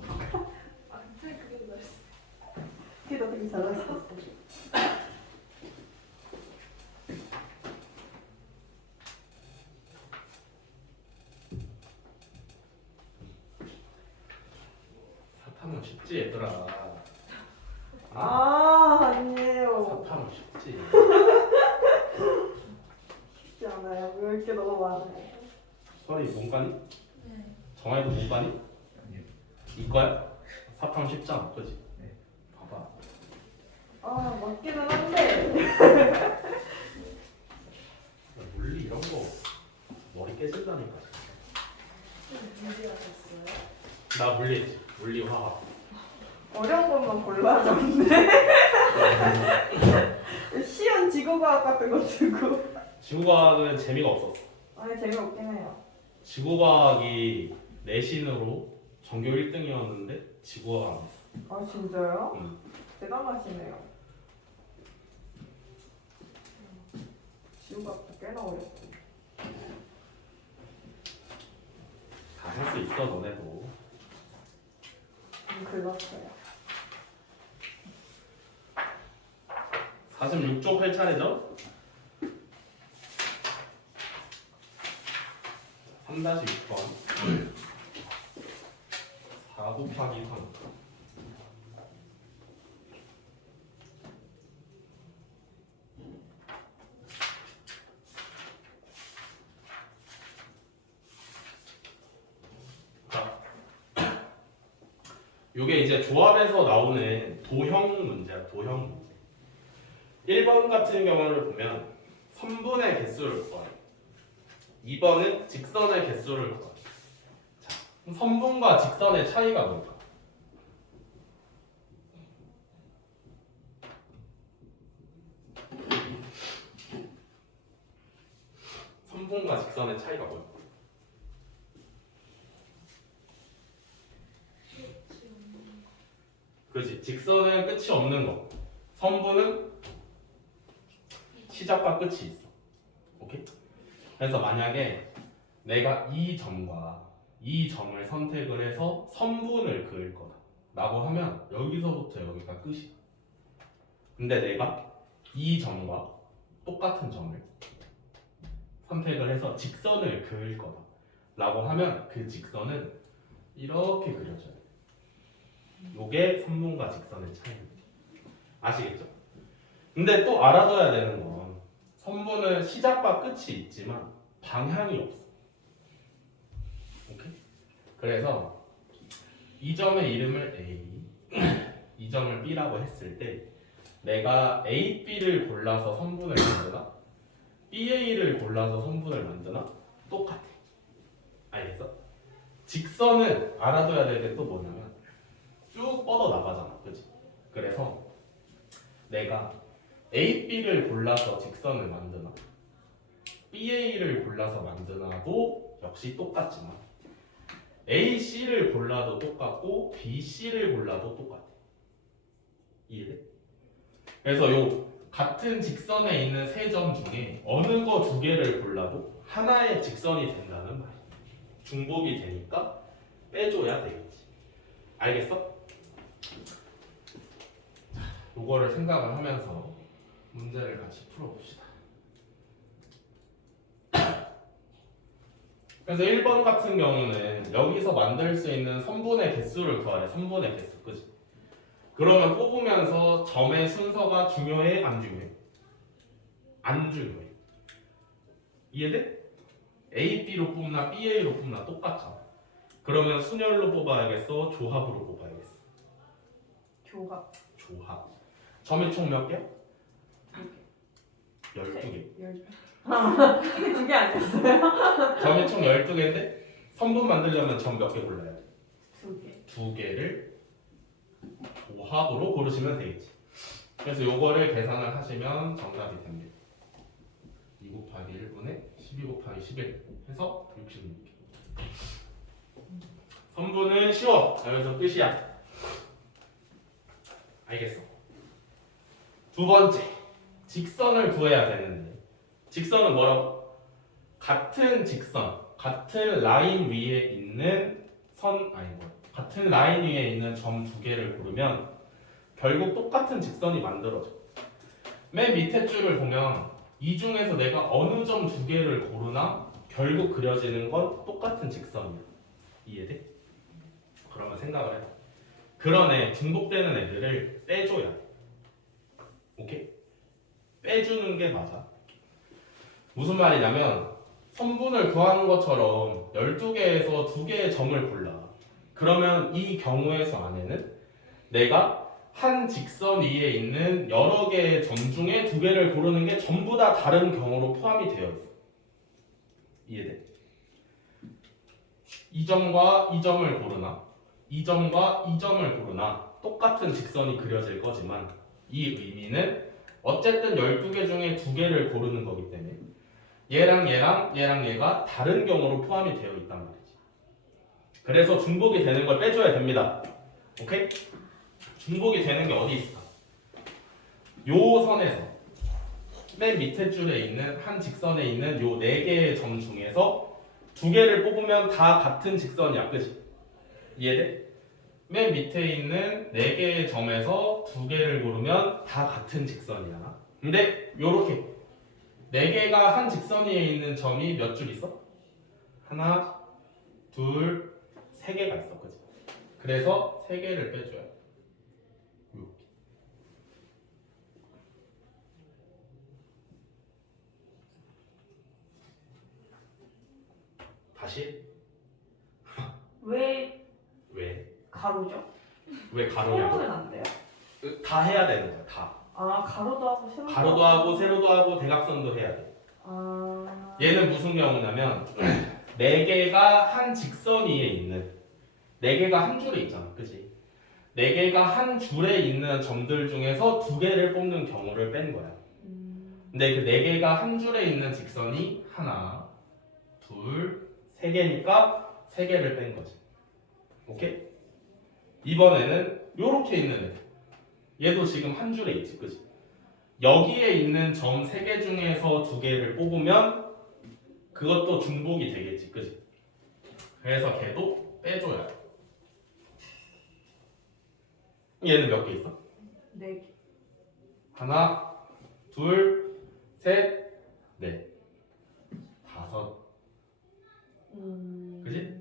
아, 쌤 그게 잘했어. 걔도 되게 잘했어. 사탐은 쉽지 얘들아. 아니에요. 사탐은 쉽지. 쉽지 않아요. 외울 게 너무 많아요. 설이 문과니? 네. 정아이도 문과니? 아니요. 이과야? 사탐 쉽잖아, 그지? 네. 봐봐. 아 맞기는 한데. 물리 이런 거 머리 깨진다니까. 쌤 준비하셨어요? 나 물리 했지. 물리 화학. 어려운 것만 골라줬는데. 시연 지구과학 같은 거 주고. 지구과학은 재미가 없었어. 아니 재미없긴 해요. 지구과학이 내신으로 전교 1등이었는데 지구과학 안 했어. 아 진짜요? 응. 대단하시네요. 지구과학도 꽤나 어렵고. 다 할 수 있어 너네도. 글렀어요. 46쪽 할 차례죠? 3-6번 4 곱하기 3. 요게 이제 조합에서 나오는 도형 문제야, 도형 문제. 1번 같은 경우를 보면 선분의 개수를 구하래. 2번은 직선의 개수를 구하래. 자, 그럼 선분과 직선의 차이가 뭘까? 선분과 직선의 차이가 뭘까? 그렇지. 직선은 끝이 없는 거. 선분은 시작과 끝이 있어. 오케이? 그래서 만약에 내가 이 점과 이 점을 선택을 해서 선분을 그을 거다 라고 하면 여기서부터 여기가 끝이야. 근데 내가 이 점과 똑같은 점을 선택을 해서 직선을 그을 거다 라고 하면 그 직선은 이렇게 그려져요. 요게 선분과 직선의 차이입니다. 아시겠죠? 근데 또 알아둬야 되는 건 선분은 시작과 끝이 있지만 방향이 없어. 오케이? 그래서 이 점의 이름을 A, 이 점을 B라고 했을 때 내가 A, B를 골라서 선분을 만드나? BA를 골라서 선분을 만드나? 똑같아. 알겠어? 직선은 알아둬야 될 게 또 뭐냐면 쭉 뻗어 나가잖아, 그렇지? 그래서 내가 A, B를 골라서 직선을 만드나 BA를 골라서 만드나도 역시 똑같지만 A, C를 골라도 똑같고 B, C를 골라도 똑같아. 이해돼? 그래서 요 같은 직선에 있는 세 점 중에 어느 거 두 개를 골라도 하나의 직선이 된다는 말이야. 중복이 되니까 빼줘야 되겠지. 알겠어? 요거를 생각을 하면서 문제를 같이 풀어봅시다. 그래서 1번 같은 경우는 여기서 만들 수 있는 선분의 개수를 구하래. 선분의 개수, 그치? 그러면 뽑으면서 점의 순서가 중요해? 안 중요해? 안 중요해. 이해돼? A, B로 뽑나 BA로 뽑나 똑같잖아. 그러면 순열로 뽑아야겠어? 조합으로 뽑아야겠어? 조합. 조합. 점이 총 몇 개야? 12개. 12개. 두개 아니었어요? 점이 총 12개인데 선분 만들려면 점 몇 개 골라야 돼? 2개. 2개를 조합으로 고르시면 되겠지. 그래서 요거를 계산을 하시면 정답이 됩니다. 2 곱하기 1분의 12 곱하기 11 해서 66개. 선분은 쉬워. 자, 여기서 끝이야. 알겠어? 두 번째, 직선을 구해야 되는데 직선은 뭐라고? 같은 직선, 같은 라인 위에 있는 선, 아니 뭐 같은 같은 라인 위에 있는 점 두 개를 고르면 결국 똑같은 직선이 만들어져. 맨 밑에 줄을 보면 이 중에서 내가 어느 점 두 개를 고르나 결국 그려지는 건 똑같은 직선이야. 이해돼? 그러면 생각을 해. 그런 애, 중복되는 애들을 빼줘야 돼. 오케이? 빼주는 게 맞아. 무슨 말이냐면 선분을 구하는 것처럼 12개에서 2개의 점을 골라. 그러면 이 경우에서 안에는 내가 한 직선 위에 있는 여러 개의 점 중에 2개를 고르는 게 전부 다 다른 경우로 포함이 되어 있어. 이해돼? 이 점과 이 점을 고르나 이 점과 이 점을 고르나 똑같은 직선이 그려질 거지만 이 의미는 어쨌든 12개 중에 2개를 고르는 거기 때문에 얘랑 얘랑 얘랑 얘가 다른 경우로 포함이 되어 있단 말이지. 그래서 중복이 되는 걸 빼줘야 됩니다. 오케이? 중복이 되는 게 어디 있을까? 요 선에서 맨 밑에 줄에 있는 한 직선에 있는 요 4개의 점 중에서 2개를 뽑으면 다 같은 직선이야. 그치? 이해돼? 맨 밑에 있는 4개의 점에서 2개를 고르면 다 같은 직선이야. 근데 요렇게 4개가 한 직선 위에 있는 점이 몇 줄 있어? 하나, 둘, 3개가 있어. 그치? 그래서 3개를 빼줘야 돼. 요렇게. 다시? 왜 왜? 가로죠? 왜 세로는 가로냐고? 안 돼요? 다 해야 되는 거야. 다. 아 가로도 하고 세로도 가로도 하고 세로도 하고 대각선도 해야 돼. 아 얘는 무슨 경우냐면 4개가 한 직선 위에 있는 4개가 한 줄에 있잖아. 그치? 4개가 한 줄에 있는 점들 중에서 2개를 뽑는 경우를 뺀 거야. 근데 그 4개가 한 줄에 있는 직선이 하나, 둘, 3개니까 3개를 뺀 거지. 오케이? 이번에는 요렇게 있는 애. 얘도 지금 한 줄에 있지. 그치? 여기에 있는 점 3개 중에서 2개를 뽑으면 그것도 중복이 되겠지. 그치? 그래서 걔도 빼줘야 돼. 얘는 몇 개 있어? 4개. 하나, 둘, 셋, 넷, 다섯, 그지?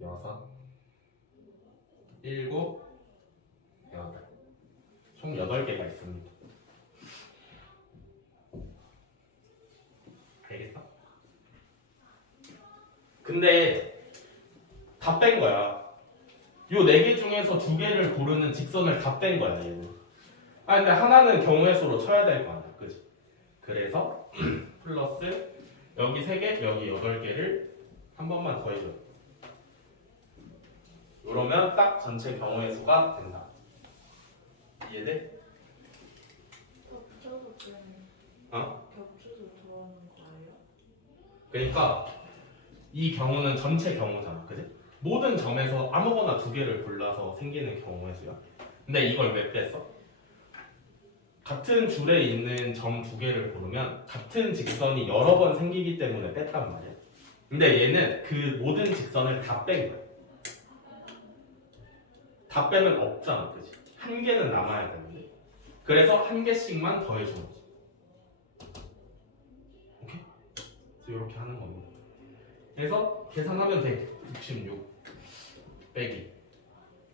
여섯, 일곱, 여덟. 총 8개가 있습니다. 알겠어? 근데 다 뺀 거야. 요 4개 중에서 2개를 고르는 직선을 다 뺀 거야, 얘는. 아, 근데 하나는 경우의 수로 쳐야 될 거 아니야. 그지? 그래서 플러스 여기 3개, 여기 8개를 한 번만 더 해줘. 그러면 딱 전체 경우의 수가 된다. 이해돼? 겹쳐서 그냥 어? 겹쳐서 들어오는 거예요? 그러니까 이 경우는 전체 경우잖아. 그지? 모든 점에서 아무거나 2개를 골라서 생기는 경우의 수야. 근데 이걸 왜 뺐어? 같은 줄에 있는 점 2개를 고르면 같은 직선이 여러 번 생기기 때문에 뺐단 말이야. 근데 얘는 그 모든 직선을 다 뺀 거야. 다 빼면 없잖아. 그치? 한 개는 남아야 되는데. 그래서 한 개씩만 더해주는 거지. 오케이? 그래서 이렇게 하는 겁니다. 그래서 계산하면 돼. 66 빼기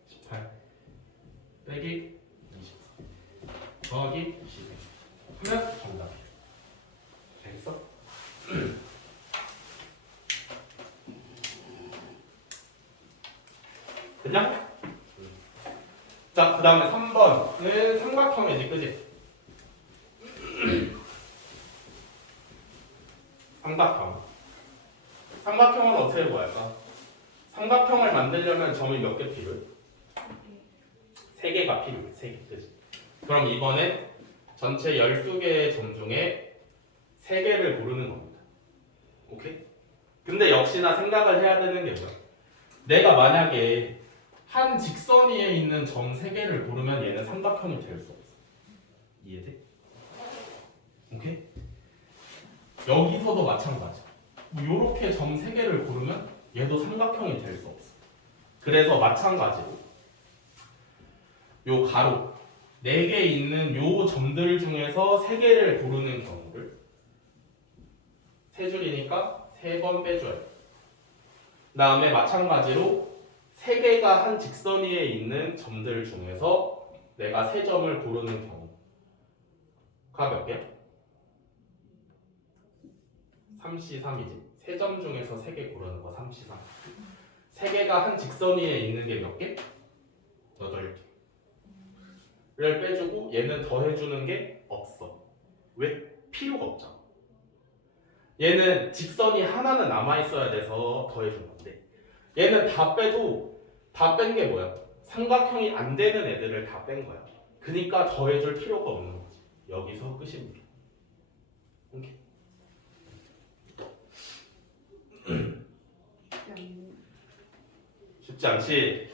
18 빼기 24 더하기 12 하면 정답이야. 알겠어? 됐냐? 자, 그 다음에 3번은 삼각형이지, 그지? 삼각형. 삼각형을 어떻게 구할까? 삼각형을 만들려면 점이 몇 개 필요해? 3개가 필요해, 3개, 그지? 그럼 이번에 전체 12개의 점 중에 3개를 고르는 겁니다. 오케이? 근데 역시나 생각을 해야 되는 게 뭐야? 내가 만약에 한 직선 위에 있는 점 3개를 고르면 얘는 삼각형이 될 수 없어. 이해돼? 오케이? 여기서도 마찬가지. 뭐 요렇게 점 3개를 고르면 얘도 삼각형이 될 수 없어. 그래서 마찬가지로 요 가로 4개 있는 요 점들 중에서 3개를 고르는 경우를 3줄이니까 3번 빼줘야 돼. 그 다음에 마찬가지로 3개가 한 직선 위에 있는 점들 중에서 내가 3점을 고르는 경우가 몇 개야? 3C3이지. 3점 중에서 3개 고르는 거 3C3. 3개가 한 직선 위에 있는 게 몇 개? 8개. 를 빼주고 얘는 더해주는 게 없어. 왜? 필요가 없잖아. 얘는 직선이 하나는 남아있어야 돼서 더해준 건데 얘는 다 빼도 다 뺀 게 뭐야? 삼각형이 안 되는 애들을 다 뺀 거야. 그러니까 더해줄 필요가 없는 거지. 여기서 끝입니다. 오케이. 쉽지 않지?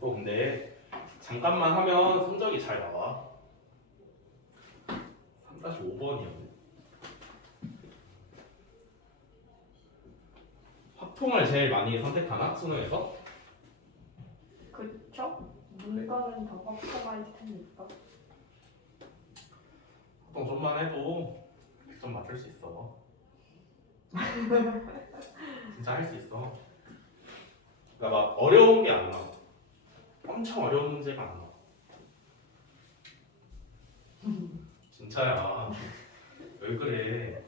또 근데 잠깐만 하면 성적이 잘 나와. 3-5번이었네. 확통을 제일 많이 선택하나? 수능에서? 그쵸? 물건은 더 확정할 테니까. 확통 좀만 해도 100점 맞을 수 있어. 진짜 할 수 있어. 그러니까 막 어려운 게 안 나와. 엄청 어려운 문제가 안 나와. 진짜야. 왜 그래?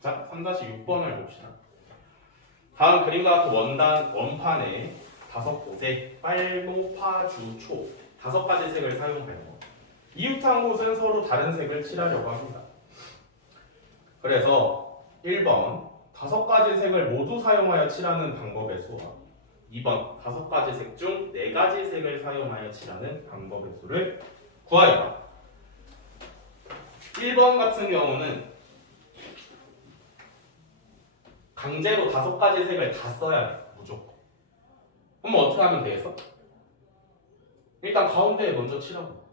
자, 3-6번을 봅시다. 다음 그림과 같은 원판에 5곳에 빨모, 파, 주, 초 5가지 색을 사용하여 이웃한 곳은 서로 다른 색을 칠하려고 합니다. 그래서 1번 5가지 색을 모두 사용하여 칠하는 방법의 수와 2번 5가지 색 중 4가지 색을 사용하여 칠하는 방법의 수를 구하여라. 1번 같은 경우는 강제로 5가지 색을 다 써야 돼. 무조건. 그럼 어떻게 하면 되겠어? 일단 가운데에 먼저 칠하고.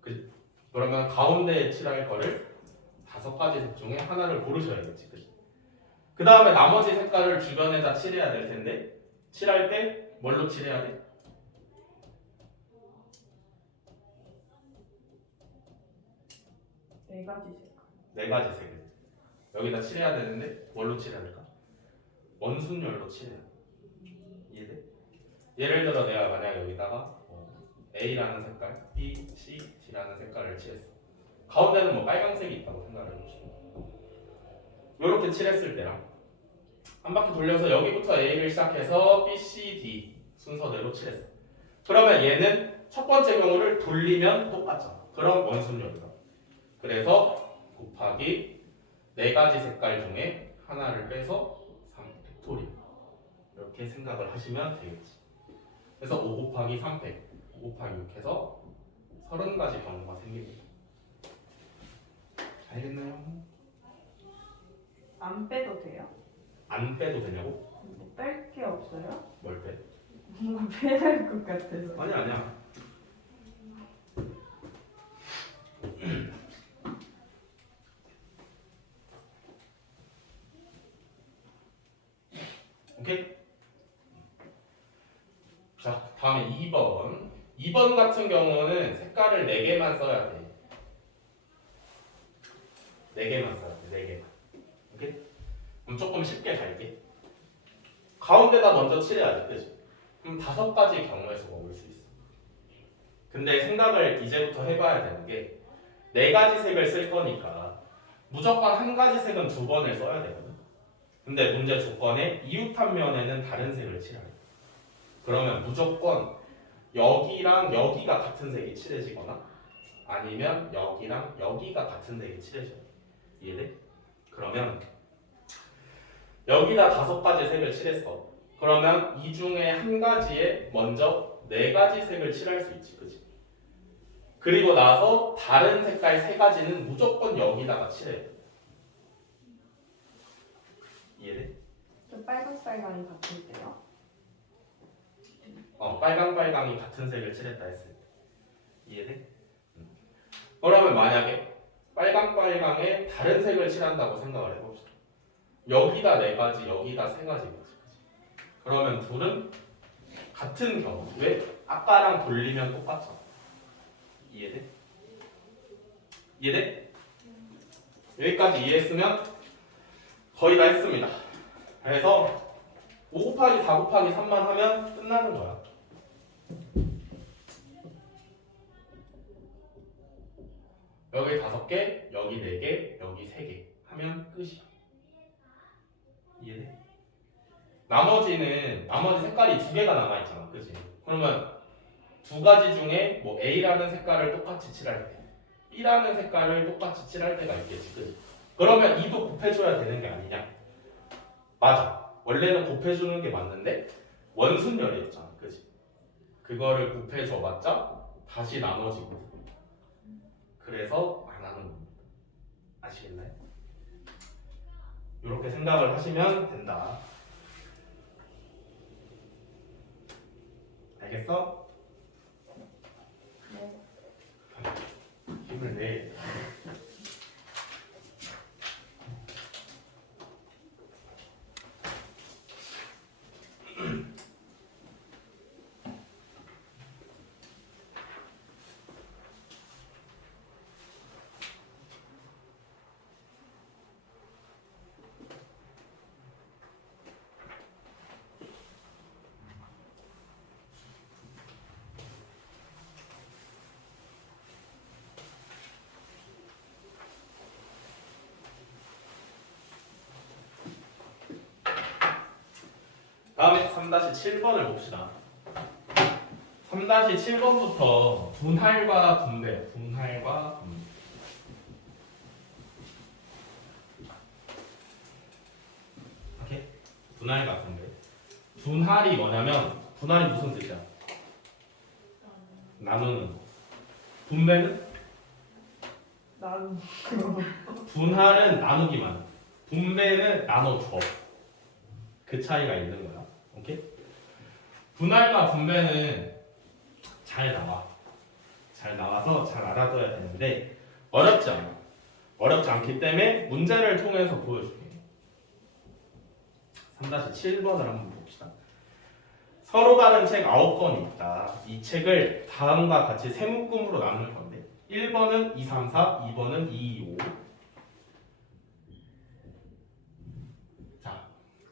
그치? 그러면 가운데에 칠할 거를 5가지 색 중에 하나를 고르셔야겠지. 그치? 그 다음에 나머지 색깔을 주변에다 칠해야 될 텐데 칠할 때 뭘로 칠해야 돼? 네 가지 색. 4가지 색을 여기다 칠해야 되는데 뭘로 칠해야 될까? 원순열로 칠해야 돼. 이해돼? 예를 들어 내가 만약 여기다가 A라는 색깔, B, C, D라는 색깔을 칠했어. 가운데는 뭐 빨간색이 있다고 생각을 해보시면 이렇게 칠했을 때랑 한 바퀴 돌려서 여기부터 A를 시작해서 B, C, D 순서대로 칠했어. 그러면 얘는 첫 번째 경우를 돌리면 똑같잖아. 그럼 원순열이다. 그래서 곱하기 4가지 색깔 중에 하나를 빼서 3팩토리얼 이렇게 생각을 하시면 되겠지. 그래서 5 곱하기 3팩 5 곱하기 6 해서 30가지 경우가 생깁니다. 알겠나요? 안 빼도 돼요? 안 빼도 되냐고? 뭐 뺄 게 없어요? 뭘 빼? 뭔가 빼야 될 것 같아서. 아니야. 오케이? 자, 다음에 2번. 2번 같은 경우는 색깔을 4개만 써야 돼. 4개만 써야 돼. 4개만. 오케이? 그럼 조금 쉽게 갈게. 가운데다 먼저 칠해야 돼. 그치? 그럼 5가지 경우의 수가 올 수 있어. 근데 생각을 이제부터 해봐야 되는 게 4가지 색을 쓸 거니까 무조건 한 가지 색은 2번을 써야 되거든. 근데 문제 조건에 이웃한 면에는 다른 색을 칠하래. 그러면 무조건 여기랑 여기가 같은 색이 칠해지거나 아니면 여기랑 여기가 같은 색이 칠해져요. 이해돼? 그러면 여기다 5가지 색을 칠했어. 그러면 이 중에 한 가지에 먼저 4가지 색을 칠할 수 있지, 그치? 그리고 나서 다른 색깔 세 가지는 무조건 여기다가 칠해요. 이해돼? 저 빨강빨강이 같을 때요? 빨강빨강이 같은 색을 칠했다 했을 때. 이해돼? 그러면 만약에 빨강빨강에 다른 색을 칠한다고 생각을 해봅시다. 여기다 네 가지, 여기다 세 가지겠지. 그러면 둘은 같은 경우. 왜? 아까랑 돌리면 똑같잖아. 이해돼? 이해돼? 여기까지 이해했으면 거의 다 했습니다. 그래서 5 곱하기 4 곱하기 3만 하면 끝나는 거야. 여기 5개, 여기 4개, 여기 3개 하면 끝이야. 이해돼? 나머지 색깔이 2개가 남아있잖아. 그치? 그러면 두 가지 중에 뭐 A라는 색깔을 똑같이 칠할 때 B라는 색깔을 똑같이 칠할 때가 있겠지. 그치? 그러면 2도 곱해줘야 되는 게 아니냐? 맞아. 원래는 곱해주는 게 맞는데 원순열이었잖아. 그치? 그거를 곱해줘봤자 다시 나눠지거든. 그래서 안 하는 겁니다. 아시겠나요? 이렇게 생각을 하시면 된다. 알겠어? 네. 힘을 내. 다음에 3-7번을 봅시다. 3-7번부터 분할과 분배. 오케이? 분할과 분배. 분할이 뭐냐면 분할이 무슨 뜻이야? 나누는 거. 분배는? 분할은 나누기만. 분배는 나눠줘. 그 차이가 있는 거야. 오케이? 분할과 분배는 잘 나와. 잘 나와서 잘 알아둬야 되는데 어렵지 않아. 어렵지 않기 때문에 문제를 통해서 보여줄게. 3-7번을 한번 봅시다. 서로 다른 책 9권이 있다. 이 책을 다음과 같이 세 묶음으로 나눌 건데 1번은 2, 3, 4, 2번은 2, 2, 5. 자,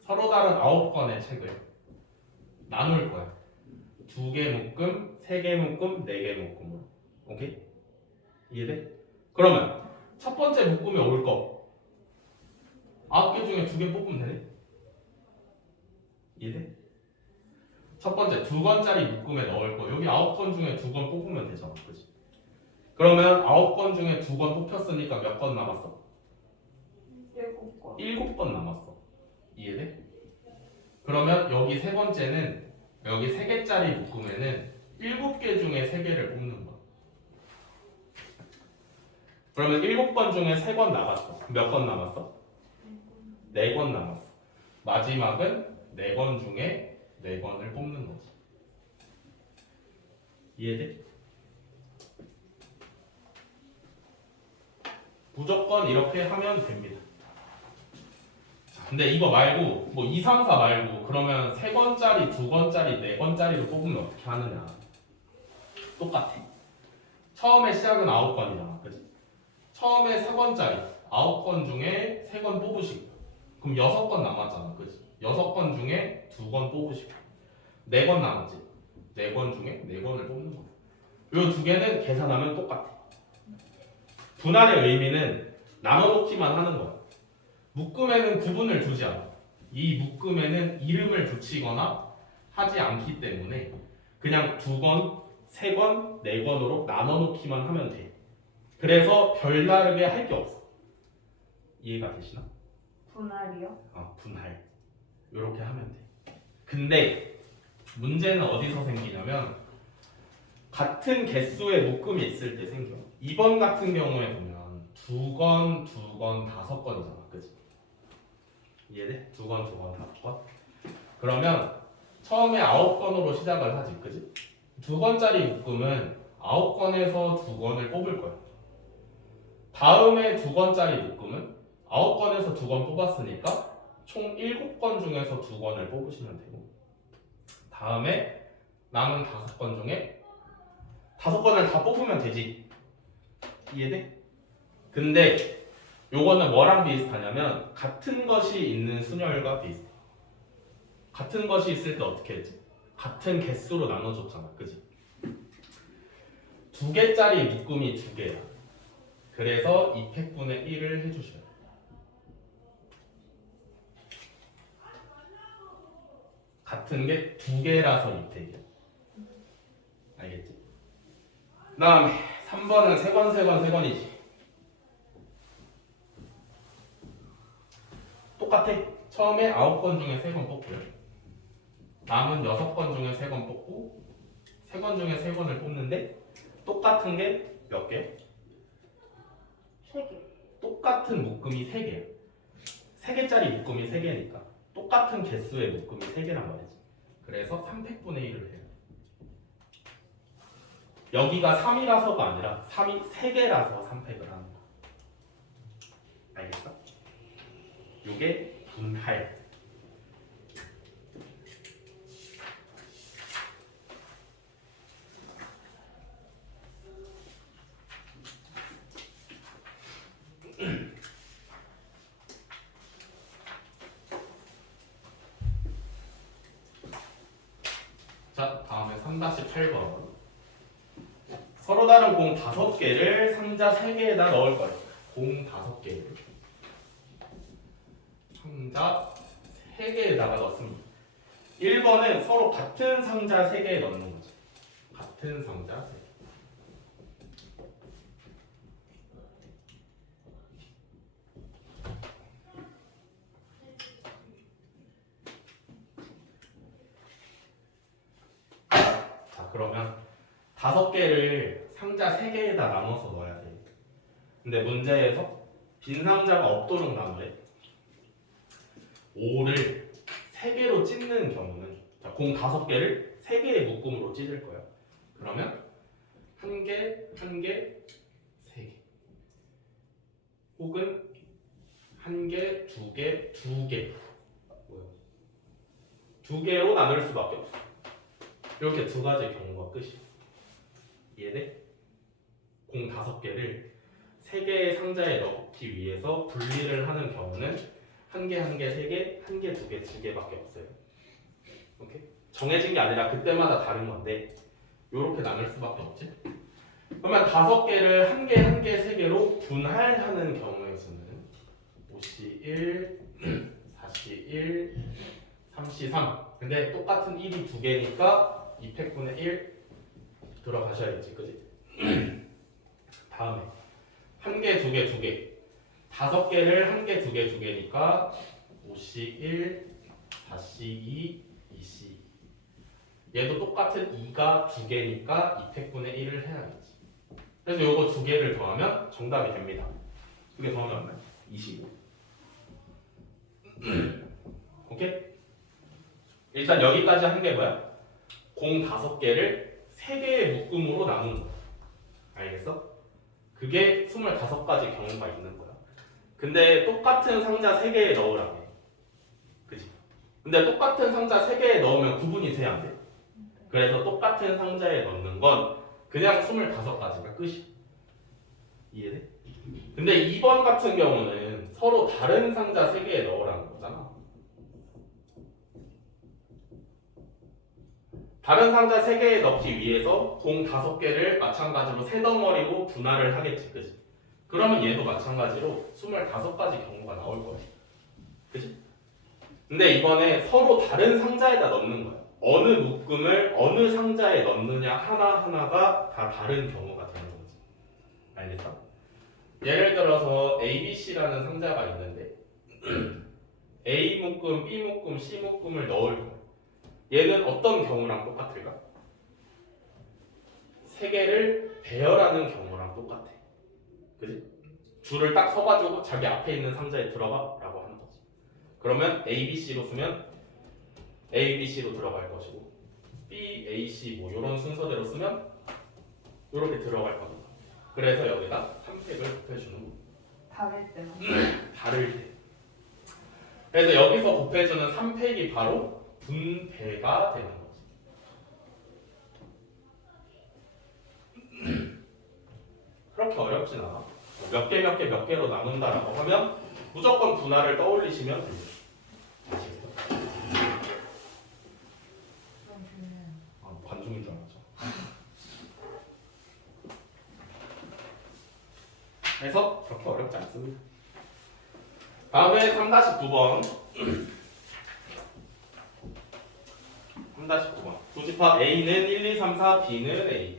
서로 다른 9권의 책을 나눌 거야. 2개 묶음, 3개 묶음, 4개 묶음으로. 오케이? 이해돼? 그러면 첫 번째 묶음에 올 거 9개 중에 2개 뽑으면 되네? 이해돼? 첫 번째 2권짜리 묶음에 넣을 거 여기 9권 중에 2권 뽑으면 되잖아. 그치? 그러면 9권 중에 2권 뽑혔으니까 몇 권 남았어? 7권. 7권 남았어. 이해돼? 그러면 여기 세 번째는 여기 3개짜리 묶음에는 7개 중에 3개를 뽑는 거야. 그러면 7번 중에 3권 남았어. 몇 권 남았어? 4권 남았어. 마지막은 4권 중에 4권을 뽑는 거지. 이해돼? 무조건 이렇게 하면 됩니다. 근데 이거 말고 뭐 2, 3, 4 말고 그러면 3권짜리, 2권짜리, 4권짜리로 뽑으면 어떻게 하느냐. 똑같아. 처음에 시작은 9권이잖아. 그치? 처음에 4권짜리 9권 중에 3권 뽑으시고 그럼 6권 남았잖아. 그치? 6권 중에 2권 뽑으시고 4권 남았지? 4권 중에 4권을 뽑는 거야. 이 두 개는 계산하면 똑같아. 분할의 의미는 나눠놓기만 하는 거야. 묶음에는 구분을 두지 않아. 이 묶음에는 이름을 붙이거나 하지 않기 때문에 그냥 2권, 3권, 4권으로 나눠놓기만 하면 돼. 그래서 별다르게 할 게 없어. 이해가 되시나? 분할이요? 분할. 이렇게 하면 돼. 근데 문제는 어디서 생기냐면 같은 개수의 묶음이 있을 때 생겨. 2번 같은 경우에 보면 2건, 2건, 5건이잖아. 그치? 이해돼? 2건, 2건, 5건. 그러면 처음에 9건으로 시작을 하지. 그치? 2건짜리 묶음은 9건에서 2건을 뽑을 거야. 다음에 2건짜리 묶음은 9건에서 2건 뽑았으니까 총 7건 중에서 2건을 뽑으시면 되고, 다음에 남은 5건 중에 5건을 다 뽑으면 되지. 이해돼? 근데 요거는 뭐랑 비슷하냐면 같은 것이 있는 순열과 비슷해. 같은 것이 있을 때 어떻게 했지? 같은 개수로 나눠줬잖아. 그지? 2개짜리 묶음이 2개야. 그래서 2팩분의 1을 해주셔야 돼. 같은 게 2개라서 2팩이야. 알겠지? 그 다음에 3번은 3건, 3건, 3건이지. 똑같아. 처음에 9건 중에 3건 뽑고요. 남은 6건 중에 3건 뽑고 3건 중에 3건을 뽑는데 똑같은 게 몇 개? 3개. 똑같은 묶음이 3개야. 3개짜리 묶음이 3개니까 똑같은 개수의 묶음이 3개란 말이지. 그래서 3팩분의 1을 해요. 여기가 3이라서가 아니라 3이 3개라서 3팩을 하는 거야. 알겠어? 요게 분할. 자, 다음에 3-8번. 서로 다른 공 5개를 상자 3개에다 넣을 거예요. 공 5개를 상자 3개에다가 넣습니다. 1번은 서로 같은 상자 3개에 넣는 거죠. 같은 상자 3개. 자, 그러면 5개를 상자 3개에다 나눠서 넣어야 돼. 근데 문제에서 빈 상자가 없도록 나누래. 5를 3개로 찢는 경우는, 자, 공 5개를 3개의 묶음으로 찢을 거야. 그러면 1개, 1개, 3개. 혹은 1개, 2개, 2개. 2개로 나눌 수밖에 없어. 이렇게 2가지 경우가 끝이야. 이해돼? 공 5개를 3개의 상자에 넣기 위해서 분리를 하는 경우는 1개, 1개, 3개, 1개, 2개, 2개밖에 없어요. 오케이? 정해진 게 아니라 그때마다 다른 건데 이렇게 나눌 수밖에 없지. 그러면 5개를 1개, 1개, 3개로 분할하는 경우의 수는 5시 1, 4시 1, 3시 3. 근데 똑같은 1이 2개니까 2팩분의 1 들어가셔야겠지, 그지? 다음에 1개, 2개, 2개. 5개를 1개, 2개, 2개니까 5시 1, 4시 2, 2시 2. 얘도 똑같은 2가 2개니까 2팩분의 1을 해야겠지. 그래서 요거 2개를 더하면 정답이 됩니다. 2개 더하면 얼마야? 25. 오케이? 일단 여기까지 한 게 뭐야? 공 5개를 3개의 묶음으로 나누는 거야. 알겠어? 그게 25가지 경우가 있는 거야. 근데 똑같은 상자 3개에 넣으라며. 그치? 근데 똑같은 상자 3개에 넣으면 구분이 돼야 안 돼. 그래서 똑같은 상자에 넣는 건 그냥 25가지가 끝이야. 이해돼? 근데 2번 같은 경우는 서로 다른 상자 3개에 넣으라는 거잖아. 다른 상자 3개에 넣기 위해서 공 5개를 마찬가지로 세 덩어리로 분할을 하겠지. 그치? 그러면 얘도 마찬가지로 25가지 경우가 나올 거야. 그치? 근데 이번에 서로 다른 상자에다 넣는 거야. 어느 묶음을 어느 상자에 넣느냐 하나하나가 다 다른 경우가 되는 거지. 알겠어? 예를 들어서 A, B, C라는 상자가 있는데 A 묶음, B 묶음, C 묶음을 넣을 거야. 얘는 어떤 경우랑 똑같을까? 세 개를 배열하는 경우랑 똑같아. 그지? 줄을 딱 서가지고 자기 앞에 있는 상자에 들어가라고 하는 거지. 그러면 A, B, C로 쓰면 A, B, C로 들어갈 것이고 B, A, C 뭐 이런 순서대로 쓰면 이렇게 들어갈 겁니다. 그래서 여기다 3팩을 곱해주는 거. 다를 때는 다를 때. 그래서 여기서 곱해주는 3팩이 바로 분배가 되는 거지. 그렇게 어렵진 않아. 몇 개로 나눈다라고 하면 무조건 분할을 떠올리시면 됩니다. 아시겠어요? 관중인 줄 알았죠. 그래서 그렇게 어렵지 않습니다. 다음에 3-9번 3-9번 조집합 A는 1, 2, 3, 4, B는 A.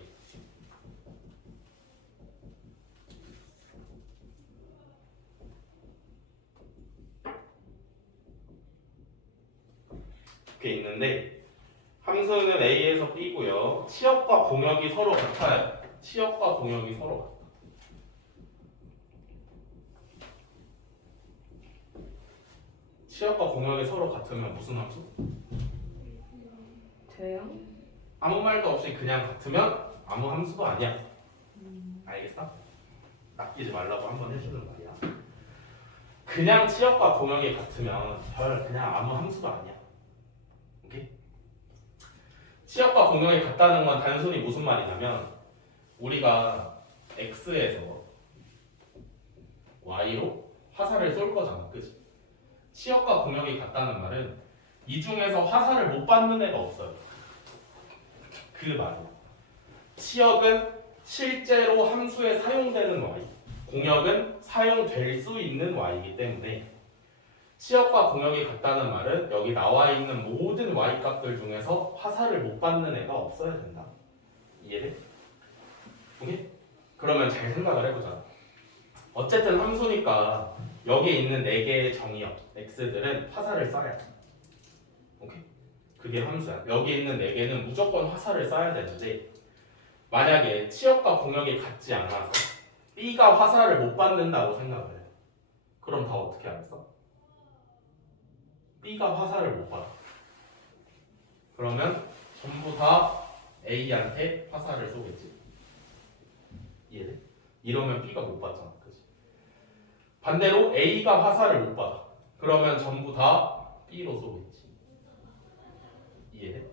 이렇게 있는데 함수는 A에서 B고요. 치역과 공역이 서로 같아요. 치역과 공역이 서로 같아요. 치역과 공역이 서로 같으면 무슨 함수? 돼요? 아무 말도 없이 그냥 같으면 아무 함수도 아니야. 알겠어? 낚이지 말라고 한번 해주는 말이야. 그냥 치역과 공역이 같으면 그냥 아무 함수도 아니야. 오케이? 치역과 공역이 같다는 건 단순히 무슨 말이냐면 우리가 X에서 Y로 화살을 쏠 거잖아. 그치? 치역과 공역이 같다는 말은 이 중에서 화살을 못 받는 애가 없어요. 그 말이야. 치역은 실제로 함수에 사용되는 Y, 공역은 사용될 수 있는 Y이기 때문에 치역과 공역이 같다는 말은 여기 나와 있는 모든 Y 값들 중에서 화살을 못 받는 애가 없어야 된다. 이해돼? 오케이? 그러면 잘 생각을 해보자. 어쨌든 함수니까 여기에 있는 4개의 정의역 x들은 화살을 쏴야 돼. 오케이? 그게 함수야. 여기 있는 4개는 무조건 화살을 쏴야 되는데 만약에 치역과 공역이 같지 않아서 B가 화살을 못 받는다고 생각을 해. 그럼 다 어떻게 하겠어? B가 화살을 못 받아. 그러면 전부 다 A한테 화살을 쏘겠지. 이해돼? 이러면 B가 못 받잖아. 그치? 반대로 A가 화살을 못 받아. 그러면 전부 다 B로 쏘겠지. 이해돼?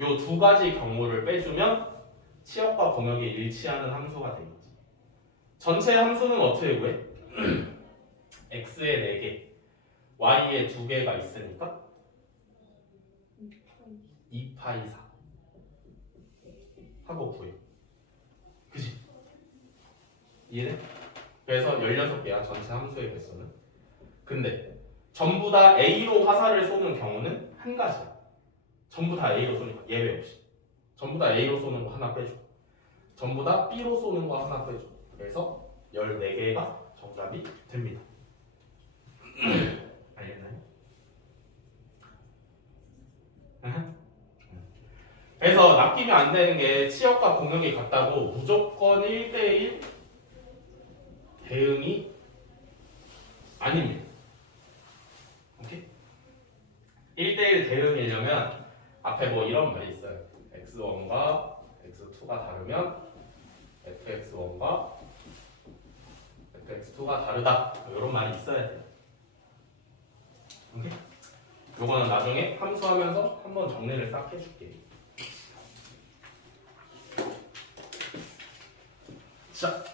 요 두 가지 경우를 빼주면 치역과 공역이 일치하는 함수가 되겠지. 전체 함수는 어떻게 구해? x에 4개, y에 2개가 있으니까 2파이 4 하고 구해. 그치? 이해돼? 그래서 16개야 전체 함수의 개수는. 근데 전부 다 A로 화살을 쏘는 경우는 한 가지야. 전부 다 A로 쏘니까 예외 없이 전부 다 A로 쏘는 거 하나 빼줘. 전부 다 B로 쏘는 거 하나 빼줘. 그래서 14개가 정답이 됩니다. 알겠나요? 그래서 낚이면 안 되는 게 치역과 공역이 같다고 무조건 1대1 대응이 아닙니다. 오케이? 1대1 대응이려면 앞에 뭐 이런 말이 있어요. x1과 x2가 다르면 fx1과 fx2가 다르다. 이런 말이 있어야 돼요. 오케이? 요거는 나중에 함수하면서 한번 정리를 싹 해줄게요. 자,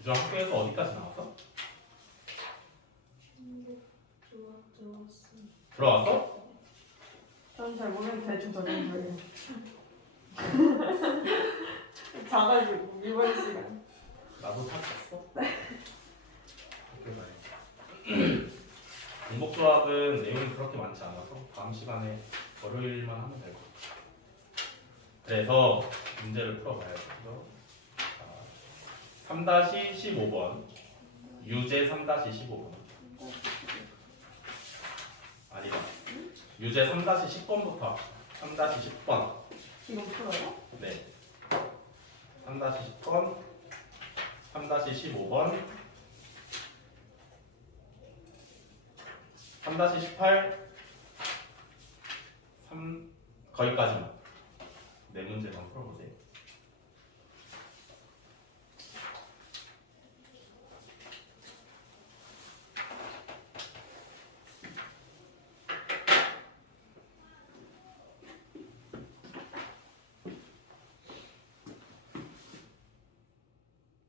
이제 학교에서 어디까지 나왔어? 들어왔어? 저는 잘 모르는데 대충 적은 거예요. 자가지고 이번 시간. 나도 다 쳤어. 공복조합은 내용이 그렇게 많지 않아서 다음 시간에 월요일만 하면 될 것 같아요. 그래서 문제를 풀어봐야겠죠. 3-15번 유제 3-15번 아니다. 유제 3-10번부터 3-10번 지금 풀어요? 네. 3-10번, 3-15번, 3-18, 3 거기까지만. 네 문제만 풀어보세요.